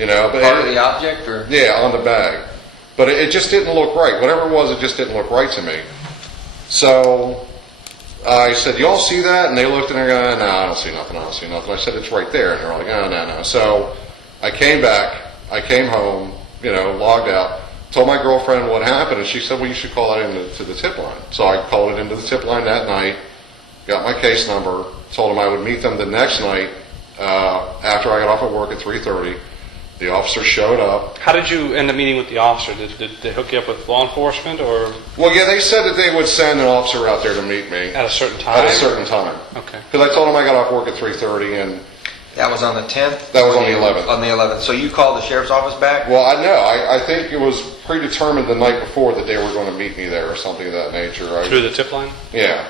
You know, but part of the object, or yeah, on the bag. But it just didn't look right. Whatever it was, it just didn't look right to me. So I said, "You all see that?" And they looked and they go, "No, I don't see nothing. I don't see nothing." I said, "It's right there." And they're like, "No, no, no." So I came back. I came home. You know, logged out. Told my girlfriend what happened, and she said, "Well, you should call that into the tip line." So I called it into the tip line that night. Got my case number. Told them I would meet them the next night after I got off at work at 3:30. The officer showed up. How did you end up meeting with the officer? Did they hook you up with law enforcement, or? Well, yeah, they said that they would send an officer out there to meet me. At a certain time? At a certain time. Okay. Because I told them I got off work at 3:30, and that was on the 10th? That was on the 11th. On the 11th. So you called the sheriff's office back? Well, I know. I think it was predetermined the night before that they were going to meet me there or something of that nature. Through the tip line? Yeah.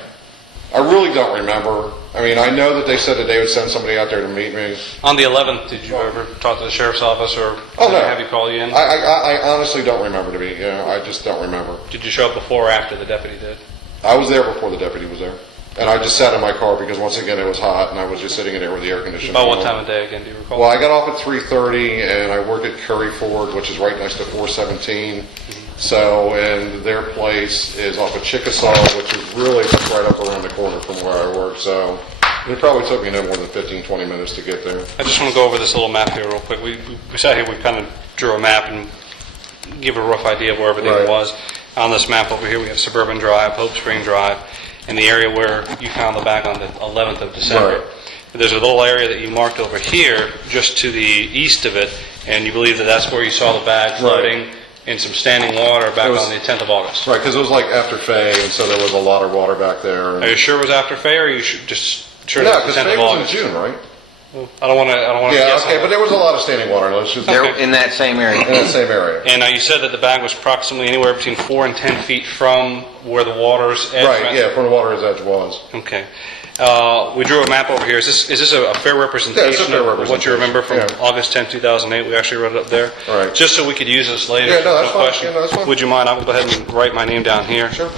I really don't remember. I mean, I know that they said that they would send somebody out there to meet me. On the 11th, did you ever talk to the sheriff's office, or no. have you call you in? I honestly don't remember, I just don't remember. Did you show up before or after the deputy did? I was there before the deputy was there. And I just sat in my car because, once again, it was hot, and I was just sitting in there with the air conditioning. About what time of day, again, do you recall? Well, I got off at 3:30, and I work at Curry Ford, which is right next to 417. So, and their place is off of Chickasaw, which is really just right up around the corner from where I work. So, it probably took me no more than 15, 20 minutes to get there. I just want to go over this little map here real quick. We sat here, we kind of drew a map and give a rough idea of where everything was. On this map over here, we have Suburban Drive, Hope Spring Drive, and the area where you found the bag on the 11th of December. Right. There's a little area that you marked over here, just to the east of it, and you believe that that's where you saw the bag floating in some standing water back on the 10th of August. Right, because it was like after Faye, and so there was a lot of water back there. Are you sure it was after Faye, or are you just sure No, it was because the 10th Faye of was in August? June, right? I don't want to Yeah, guess okay, on but that. there was a lot of standing water. Let's just They're in that same area. in that same area. And you said that the bag was approximately anywhere between 4 and 10 feet from where the water's edge. Right, yeah, from the water's edge was. Okay. We drew a map over here. Is this a fair representation, Yeah, it's a fair of what you representation. remember from Yeah. August 10, 2008? We actually wrote it up there. All right. Just so we could use this later. Yeah, no, that's fine. question. Yeah, no, that's fine. Would you mind? I'll go ahead and write my name down here. Sure.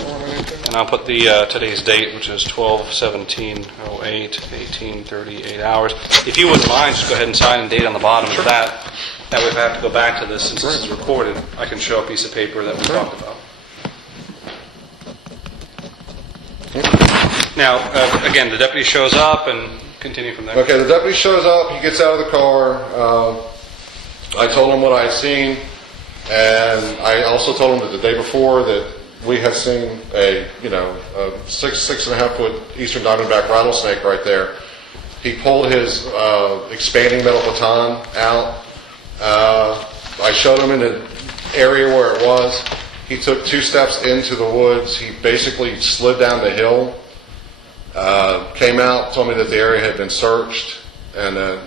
And I'll put the today's date, which is 12/17/08, 18:38 hours. If you wouldn't mind, just go ahead and sign and date on the bottom of that. That way, if I have to go back to this, since this is recorded, I can show a piece of paper that we talked about. Now, again, the deputy shows up, and continue from there. Okay, the deputy shows up. He gets out of the car. I told him what I had seen, and I also told him that the day before that we had seen a 6.5 foot eastern diamondback rattlesnake right there. He pulled his expanding metal baton out. I showed him in the area where it was. He took 2 steps into the woods. He basically slid down the hill, came out, told me that the area had been searched, and then,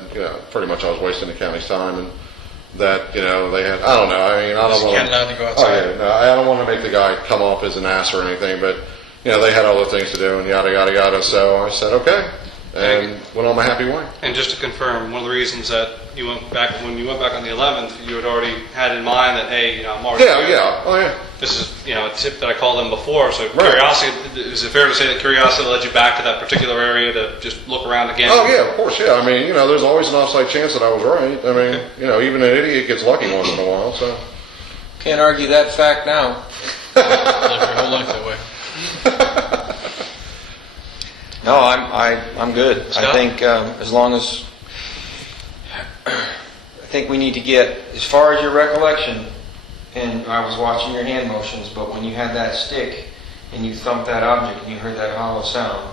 pretty much I was wasting the county's time, and that, they had, I don't know, I don't want to go outside. Oh, yeah, no, I don't want to make the guy come off as an ass or anything, but, they had other things to do, and yada, yada, yada, so I said, okay, and went on my happy way. And just to confirm, one of the reasons that you went back, when you went back on the 11th, you had already had in mind that, hey, I'm already this is, a tip that I called them before, so curiosity, is it fair to say that curiosity led you back to that particular area to just look around again? Oh, yeah, of course, yeah. I mean, there's always an off-site chance that I was right. I mean, even an idiot gets lucky once in a while, so. Can't argue that fact now. Live your whole life that way. No, I'm good. Scott? I think as long as I think we need to get as far as your recollection. And I was watching your hand motions, but when you had that stick and you thumped that object and you heard that hollow sound,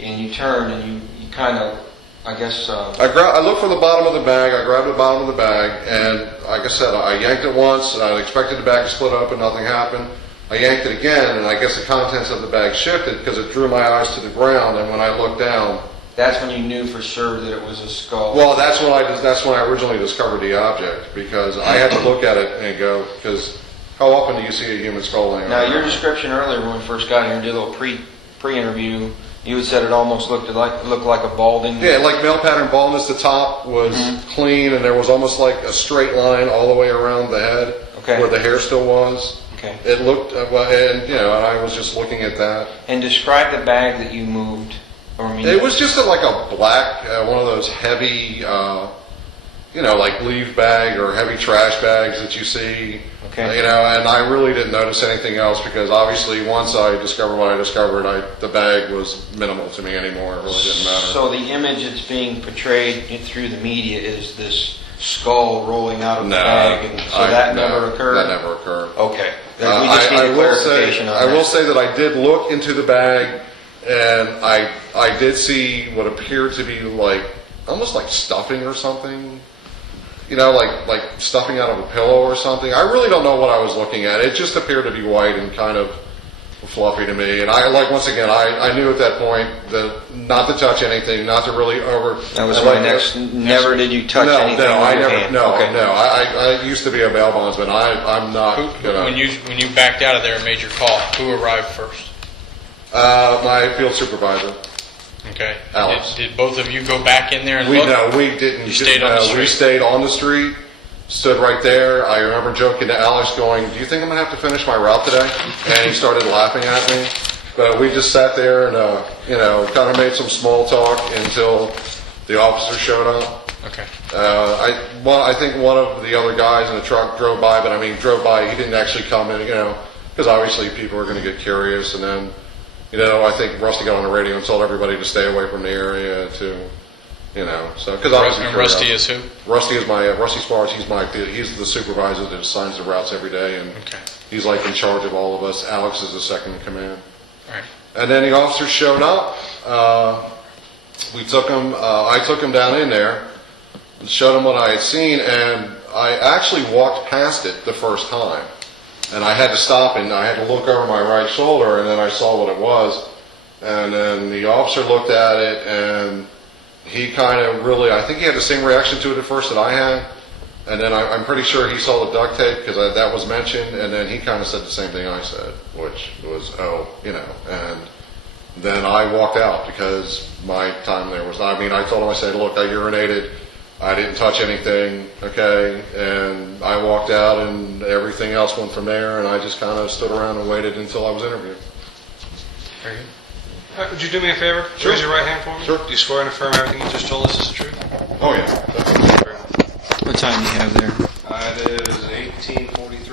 and you turned and you kind of, I guess. I looked for the bottom of the bag. I grabbed the bottom of the bag, and like I said, I yanked it once. I expected the bag to split open. Nothing happened. I yanked it again, and I guess the contents of the bag shifted because it drew my eyes to the ground. And when I looked down, that's when you knew for sure that it was a skull. well, that's when I originally discovered the object, because I had to look at it and go, because how often do you see a human skull laying Now, around? your description earlier when we first got here and did a little pre-interview, you had said it almost looked like a balding. Yeah, like male pattern baldness. The top was clean, and there was almost like a straight line all the way around the head, where the hair still was. Okay. It looked, and I was just looking at that. And describe the bag that you moved. It was just like a black, one of those heavy, like leaf bag or heavy trash bags that you see. Okay. And I really didn't notice anything else because obviously once I discovered what I discovered, the bag was minimal to me anymore. It really didn't matter. So the image that's being portrayed through the media is this skull rolling out of the bag, and so that never occurred? That never occurred. Okay. We just need clarification on that. I will say that I did look into the bag, and I did see what appeared to be almost like stuffing or something. Like stuffing out of a pillow or something. I really don't know what I was looking at. It just appeared to be white and kind of fluffy to me. And once again, I knew at that point that not to touch anything, not to really over. That was my next. Never did you touch anything? No, I with your never. hand? No, Okay. no. I used to be a bail bondsman. I'm not gonna. When you backed out of there and made your call, who arrived first? My field supervisor. Okay. Alex. Did both of you go back in there and We look? no, we didn't. You stayed on the street? We stayed on the street, stood right there. I remember joking to Alex, going, "Do you think I'm gonna have to finish my route today?" And he started laughing at me. But we just sat there and kind of made some small talk until the officer showed up. Okay. I think one of the other guys in the truck drove by, but drove by. He didn't actually come in, because obviously people are going to get curious, and then. I think Rusty got on the radio and told everybody to stay away from the area because obviously. And Rusty is who? Rusty is Rusty Spars. He's the supervisor that assigns the routes every day, and he's in charge of all of us. Alex is the second in command. All right. And then the officers showed up. We took him. I took him down in there, and showed him what I had seen, and I actually walked past it the first time. And I had to stop and I had to look over my right shoulder, and then I saw what it was. And then the officer looked at it, and he kind of I think he had the same reaction to it at first that I had. And then I'm pretty sure he saw the duct tape because that was mentioned. And then he kind of said the same thing I said, which was, and then I walked out because my time there was, I told him, I said, look, I urinated. I didn't touch anything, okay, and I walked out and everything else went from there, and I just kind of stood around and waited until I was interviewed. Very good. Would you do me a favor? Sure. Raise your right hand for me. Sure. Do you swear and affirm everything you just told us is the truth? Oh, yeah. Thank you very much. What time do you have there? It is 18:43.